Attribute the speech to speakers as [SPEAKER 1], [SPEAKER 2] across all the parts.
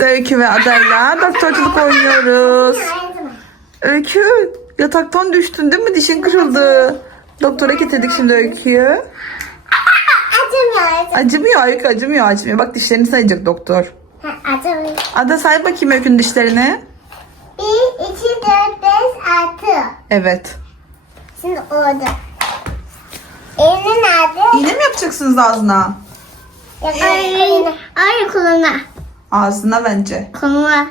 [SPEAKER 1] Biz Öykü ve Adayla doktorculuk oynuyoruz. Öykü yataktan düştün değil mi? Dişin kırıldı. Doktora getirdik şimdi Öykü'yü.
[SPEAKER 2] Acımıyor.
[SPEAKER 1] Acımıyor Öykü acımıyor acımıyor. Bak dişlerini sayacak doktor.
[SPEAKER 2] Acımıyor.
[SPEAKER 1] Ada say bakayım Öykü'nün dişlerini.
[SPEAKER 2] Bir, iki, dört, beş, altı.
[SPEAKER 1] Evet.
[SPEAKER 2] Şimdi oldu. Elini nerede?
[SPEAKER 1] İğne mi yapacaksınız ağzına?
[SPEAKER 2] Ay, ay koluna.
[SPEAKER 1] Ağzına bence.
[SPEAKER 2] Koluna.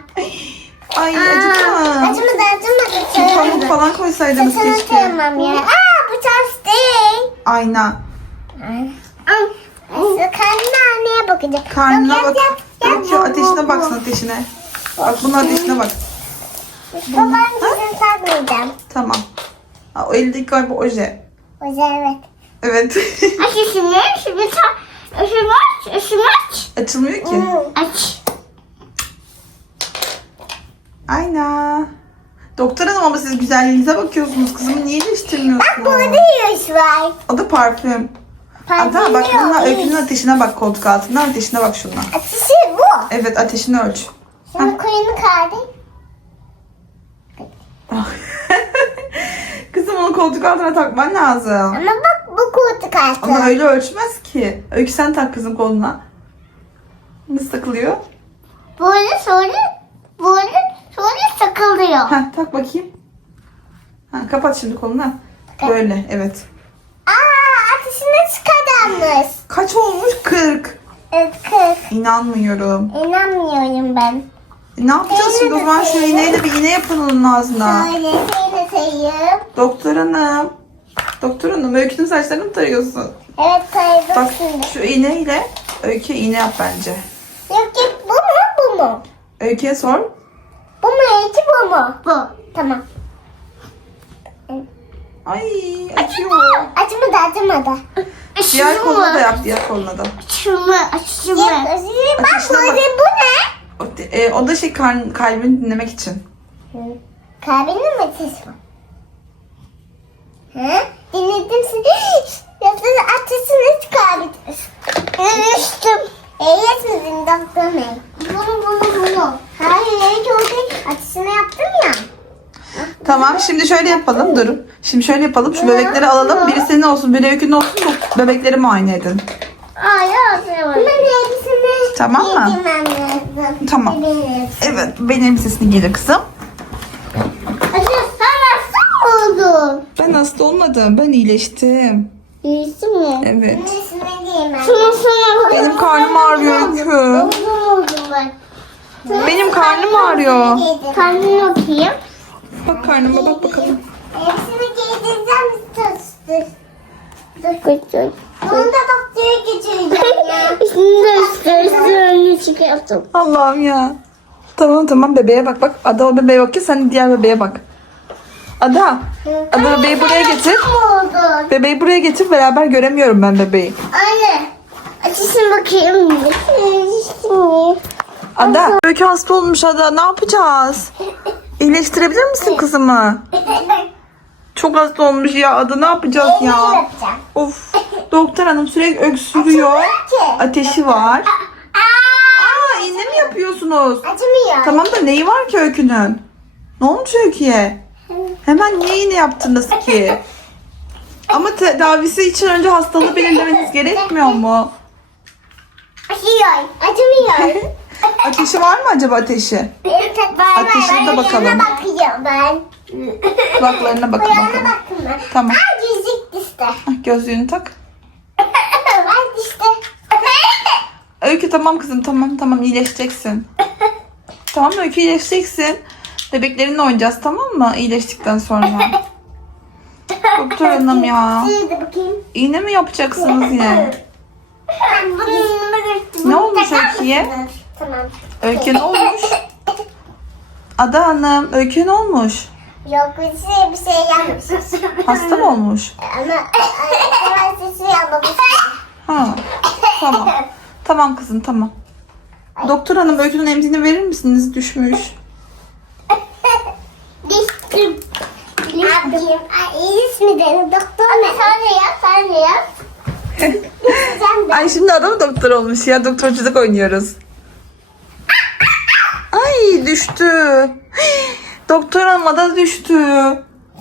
[SPEAKER 1] Ay acıdı mı?
[SPEAKER 2] Acımadı, acımadı.
[SPEAKER 1] Pamuk falan koysaydınız
[SPEAKER 2] Saçını
[SPEAKER 1] keşke.
[SPEAKER 2] kıyamam ya. Aa, bu tas değil.
[SPEAKER 1] Ayna.
[SPEAKER 2] Ay, Karnına anneye bakacak.
[SPEAKER 1] Karnına bak.
[SPEAKER 2] yap.
[SPEAKER 1] ateşine baksın ateşine. Bak bunun ateşine bak.
[SPEAKER 2] Babam yüzünü takmayacağım.
[SPEAKER 1] Tamam. Aa, o eldeki galiba oje.
[SPEAKER 2] O yüzden evet.
[SPEAKER 1] Evet.
[SPEAKER 2] Aç şimdi ta... Üstünü aç, üstünü aç.
[SPEAKER 1] Açılmıyor ki.
[SPEAKER 2] Aç.
[SPEAKER 1] Ayna. Doktor hanım ama siz güzelliğinize bakıyorsunuz. Kızımı niye
[SPEAKER 2] Bak
[SPEAKER 1] değiştirmiyorsunuz?
[SPEAKER 2] burada yüz var.
[SPEAKER 1] O da parfüm. Ada bak bununla öykünün ateşine bak koltuk altından ateşine bak şundan.
[SPEAKER 2] Ateşi bu.
[SPEAKER 1] Evet ateşini ölç.
[SPEAKER 2] Şimdi koyunu kaldı.
[SPEAKER 1] Kızım onu koltuk altına takman lazım.
[SPEAKER 2] Ama bak bu koltuk altı.
[SPEAKER 1] Ama öyle ölçmez ki. Öykü sen tak kızım koluna. Nasıl takılıyor?
[SPEAKER 2] Böyle sonra takılıyor.
[SPEAKER 1] Heh, tak bakayım. Ha, kapat şimdi kolunu. Böyle evet.
[SPEAKER 2] Aa ateşine çıkarmış.
[SPEAKER 1] Kaç olmuş? 40.
[SPEAKER 2] Evet kız.
[SPEAKER 1] İnanmıyorum.
[SPEAKER 2] İnanmıyorum ben.
[SPEAKER 1] E, ne yapacağız şimdi o zaman şu iğneyle bir iğne yapın onun ağzına.
[SPEAKER 2] Şöyle sayayım.
[SPEAKER 1] Doktor hanım. Doktor hanım öykünün saçlarını mı tarıyorsun?
[SPEAKER 2] Evet saydım
[SPEAKER 1] Bak
[SPEAKER 2] şimdi.
[SPEAKER 1] şu iğneyle öykü iğne yap bence.
[SPEAKER 2] Yok yok bu mu bu mu?
[SPEAKER 1] Öyküye sor.
[SPEAKER 2] Bu mu iki bu mu? Bu. Tamam.
[SPEAKER 1] Ay acıyor.
[SPEAKER 2] Acımadı acımadı.
[SPEAKER 1] Diğer koluna da yap diğer koluna da.
[SPEAKER 2] Açımı açımı. Bak böyle
[SPEAKER 1] bak.
[SPEAKER 2] bu ne?
[SPEAKER 1] O, e, o da şey kar- kalbini dinlemek için.
[SPEAKER 2] Kalbinin mi ses var? He? Dinledim seni. Yoksa ateşini çıkar. Düştüm. Evet mi doktor bey? Bunu bunu bunu. Hayır çok ateşini yaptım ya.
[SPEAKER 1] Tamam şimdi şöyle yapalım durun. Şimdi şöyle yapalım şu bebekleri alalım. Biri senin olsun biri öykünün olsun. Bu bebekleri muayene edin.
[SPEAKER 2] Hayır. Bunun elbisini
[SPEAKER 1] Tamam mı? Tamam. Evet benim elbisesini giydir kızım.
[SPEAKER 2] Acı sen hasta mı oldun?
[SPEAKER 1] Ben hasta olmadım. Ben iyileştim.
[SPEAKER 2] İyisi mi?
[SPEAKER 1] Evet.
[SPEAKER 2] Neresine giymem? Şunu şunu.
[SPEAKER 1] Benim karnım ağrıyor Öykü.
[SPEAKER 2] Uzun oldum ben.
[SPEAKER 1] Benim karnım ağrıyor.
[SPEAKER 2] Karnını okuyayım.
[SPEAKER 1] Bak karnıma bak bakalım.
[SPEAKER 2] Hepsini giydireceğim üstü üstü. Bunu da doktora götüreceğim ya. Şimdi üstü üstü önünü çıkarttım.
[SPEAKER 1] Allah'ım ya. Tamam tamam bebeğe bak bak. Ada o bebeğe bakıyor sen de diğer bebeğe bak. Ada. Ada bebeği buraya getir.
[SPEAKER 2] oldu?
[SPEAKER 1] Bebeği buraya getir beraber göremiyorum ben bebeği.
[SPEAKER 2] Anne. Açısın bakayım.
[SPEAKER 1] Ada. Öykü hasta olmuş Ada ne yapacağız? İyileştirebilir misin kızımı? Çok hasta olmuş ya Ada ne yapacağız ya? Of. Doktor hanım sürekli öksürüyor. Ateşi var. Aa iğne mi yapıyorsunuz?
[SPEAKER 2] Acımıyor.
[SPEAKER 1] Tamam da neyi var ki Öykü'nün? Ne olmuş Öykü'ye? Hemen niye iğne yaptınız ki? Ama tedavisi için önce hastalığı belirlemeniz gerekmiyor mu?
[SPEAKER 2] Acıyor. Acımıyor.
[SPEAKER 1] Ateşi var mı acaba ateşi? Ateşine de bakalım.
[SPEAKER 2] Kulağına bakıyorum ben.
[SPEAKER 1] Kulaklarına bakın
[SPEAKER 2] Kulağına
[SPEAKER 1] bakalım.
[SPEAKER 2] baktım ben.
[SPEAKER 1] Tamam.
[SPEAKER 2] Aa yüzük işte.
[SPEAKER 1] Gözlüğünü tak.
[SPEAKER 2] ben işte.
[SPEAKER 1] Öykü tamam kızım tamam tamam iyileşeceksin. Tamam Öykü iyileşeceksin. Bebeklerinle oynayacağız tamam mı? İyileştikten sonra. Doktor hanım ya.
[SPEAKER 2] Bakayım.
[SPEAKER 1] İğne mi yapacaksınız yine? Ne olmuş
[SPEAKER 2] Takar
[SPEAKER 1] Öykü'ye?
[SPEAKER 2] mısınız? Tamam.
[SPEAKER 1] Öykü ne olmuş? Ada Hanım, Öykü ne olmuş?
[SPEAKER 2] Yok bir şey, bir şey yapmış.
[SPEAKER 1] Hasta mı olmuş?
[SPEAKER 2] Ama sesi yapmamış.
[SPEAKER 1] Ha, tamam. Tamam kızım, tamam. Doktor Hanım, Öykü'nün emzini verir misiniz? Düşmüş.
[SPEAKER 2] Ne yapayım? Ay, iyi ismi de doktor ne? Sen de yap, sen de yap. Sen de.
[SPEAKER 1] Ay şimdi adam doktor olmuş ya. Doktorculuk oynuyoruz. Öykü düştü. Doktor hanıma da düştü.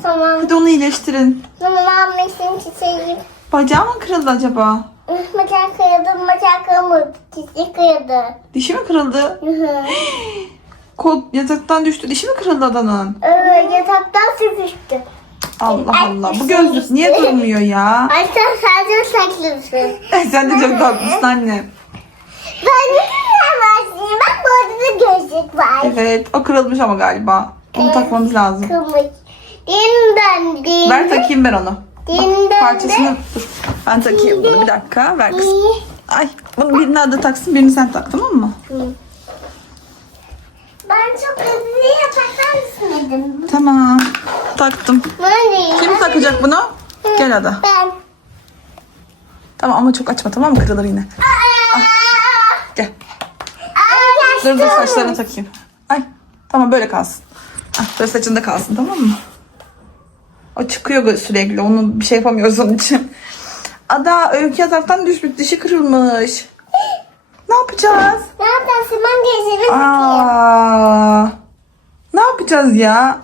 [SPEAKER 2] Tamam.
[SPEAKER 1] Hadi onu iyileştirin.
[SPEAKER 2] Tamam annesinin çiçeği.
[SPEAKER 1] Bacağı mı kırıldı acaba?
[SPEAKER 2] Bacak kırıldı, bacak kırıldı. Çiçek kırıldı.
[SPEAKER 1] Dişi mi kırıldı?
[SPEAKER 2] Hı hı.
[SPEAKER 1] Kol yataktan düştü. Dişi mi kırıldı adanın?
[SPEAKER 2] Evet, yataktan sıkıştı.
[SPEAKER 1] Allah Allah. Bu gözlük niye durmuyor ya?
[SPEAKER 2] Ay sen sadece saklısın.
[SPEAKER 1] Sen de çok tatlısın anne.
[SPEAKER 2] Ben ne güzel Bak bu arada da gözlük var.
[SPEAKER 1] Evet. O kırılmış ama galiba. Onu takmamız lazım.
[SPEAKER 2] Kırmış. Yeniden.
[SPEAKER 1] Ver takayım ben onu.
[SPEAKER 2] Yeniden
[SPEAKER 1] Bak parçasını dur. Ben takayım bunu bir dakika. Ver kızım. Ay bunu birini adı taksın birini sen tak tamam mı?
[SPEAKER 2] Ben çok hızlı yataktan düşmedim.
[SPEAKER 1] Tamam. Taktım.
[SPEAKER 2] Nerede?
[SPEAKER 1] Kim takacak bunu? Gel Ada.
[SPEAKER 2] Ben.
[SPEAKER 1] Tamam ama çok açma tamam mı? Kırılır yine.
[SPEAKER 2] Aa!
[SPEAKER 1] Gel.
[SPEAKER 2] Aa,
[SPEAKER 1] Dur dur
[SPEAKER 2] olmuş.
[SPEAKER 1] takayım. Ay tamam böyle kalsın. Ah, böyle saçında kalsın tamam mı? O çıkıyor sürekli. Onu bir şey yapamıyoruz onun için. Ada öykü yataktan düşmüş. Dişi kırılmış. Ne yapacağız?
[SPEAKER 2] Ne gözünü takayım.
[SPEAKER 1] Aa, ne yapacağız ya?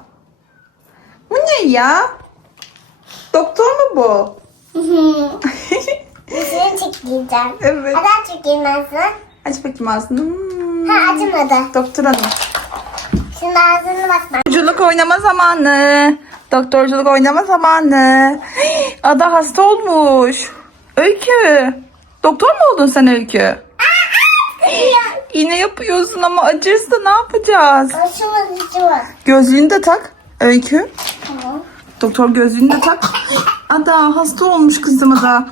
[SPEAKER 1] Bu ne ya? Doktor mu bu?
[SPEAKER 2] Gözünü çekeceğim.
[SPEAKER 1] evet.
[SPEAKER 2] Hadi çekeyim ben sana.
[SPEAKER 1] Aç bakayım ağzını. Hmm.
[SPEAKER 2] Ha acımadı.
[SPEAKER 1] Doktor hanım.
[SPEAKER 2] Şimdi ağzını bak ben.
[SPEAKER 1] Doktorculuk oynama zamanı. Doktorculuk oynama zamanı. Ada hasta olmuş. Öykü. Doktor mu oldun sen Öykü? İğne yapıyorsun ama acırsa ne yapacağız?
[SPEAKER 2] Başıma gücü var.
[SPEAKER 1] Gözlüğünü de tak. Öykü.
[SPEAKER 2] Tamam.
[SPEAKER 1] Doktor gözlüğünü de tak. Ada hasta olmuş kızıma da.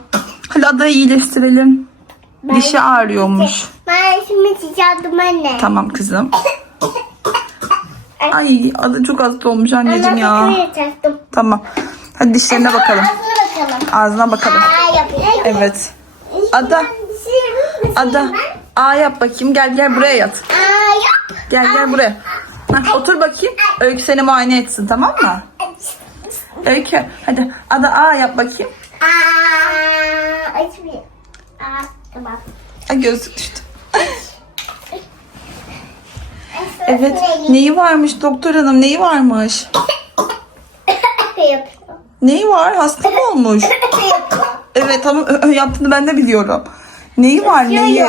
[SPEAKER 1] Hadi Ada'yı iyileştirelim. Dişi ağrıyormuş.
[SPEAKER 2] Ben şimdi çiçeğim anne.
[SPEAKER 1] Tamam kızım. Ay Ada çok hasta olmuş anneciğim ya. Tamam. Hadi dişlerine bakalım.
[SPEAKER 2] Ağzına bakalım.
[SPEAKER 1] Ağzına bakalım. Evet. Ada. Ada. A yap bakayım. Gel gel buraya yat.
[SPEAKER 2] Aa yap.
[SPEAKER 1] Gel gel buraya. Hah, otur bakayım. Öykü seni muayene etsin tamam mı? Öykü. Hadi Ada A yap bakayım.
[SPEAKER 2] Aa açmıyor. Aa tamam.
[SPEAKER 1] Ay gözlük düştü. Evet. Neyi varmış doktor hanım? Neyi varmış? Neyi var? Hasta mı olmuş? Evet tamam yaptığını ben de biliyorum. Neyi var neyi?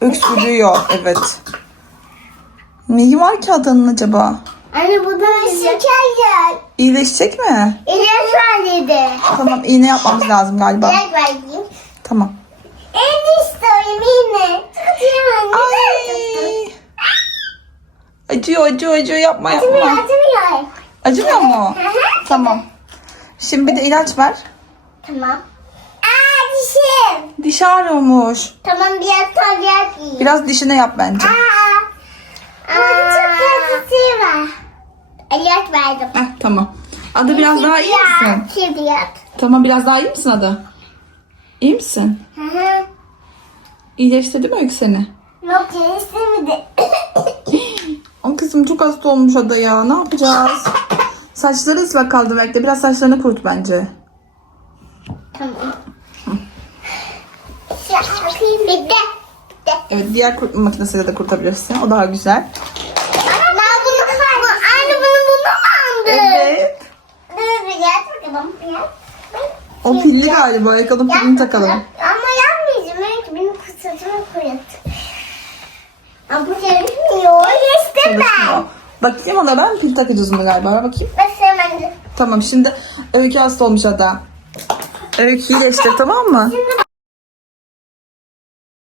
[SPEAKER 2] Öksürüyor.
[SPEAKER 1] Evet. Neyi var ki adanın acaba?
[SPEAKER 2] Anne bu da şeker yer.
[SPEAKER 1] İyileşecek mi?
[SPEAKER 2] İlaç var dedi.
[SPEAKER 1] Tamam iğne yapmamız lazım galiba.
[SPEAKER 2] İlaç vereyim.
[SPEAKER 1] Tamam.
[SPEAKER 2] En istiyorum yine. Tutuyorum.
[SPEAKER 1] Ay. Acıyor acıyor acıyor yapma
[SPEAKER 2] Acımıyor
[SPEAKER 1] yapma.
[SPEAKER 2] acımıyor.
[SPEAKER 1] Acımıyor mu?
[SPEAKER 2] Hı hı.
[SPEAKER 1] Tamam. Şimdi bir de ilaç ver.
[SPEAKER 2] Tamam. Dişim.
[SPEAKER 1] Diş ağrıyormuş.
[SPEAKER 2] Tamam biraz daha yapayım.
[SPEAKER 1] Biraz dişine yap bence.
[SPEAKER 2] Aa. Aa. çok kötü var. İlaç verdim.
[SPEAKER 1] Heh, tamam. Ada biraz daha iyi misin?
[SPEAKER 2] Şimdi yap.
[SPEAKER 1] Tamam biraz daha iyi misin Ada? İyi misin?
[SPEAKER 2] Hı hı.
[SPEAKER 1] İyileşti değil mi Öykü seni?
[SPEAKER 2] Yok istemedi.
[SPEAKER 1] Ama kızım çok hasta olmuş Ada ya. Ne yapacağız? Saçları ıslak kaldı belki de. Biraz saçlarını kurut bence.
[SPEAKER 2] tamam. Bitti.
[SPEAKER 1] Evet diğer kurutma makinesiyle de kurutabilirsin. O daha güzel.
[SPEAKER 2] Ben bunu bu, anne bunu bunu aldı.
[SPEAKER 1] Evet.
[SPEAKER 2] Dur yat bakalım.
[SPEAKER 1] O pilli galiba. Yakalım pilini takalım.
[SPEAKER 2] Ama yanmayacağım. Çünkü benim kısacımı koyat. Ama bu çalışmıyor. Geçtim ben.
[SPEAKER 1] Bakayım ona ben pil takacağız mı galiba? Ver bakayım.
[SPEAKER 2] Nasıl hemen
[SPEAKER 1] Tamam şimdi Öykü hasta olmuş Ada. Öykü iyileştir tamam mı?
[SPEAKER 2] Şimdi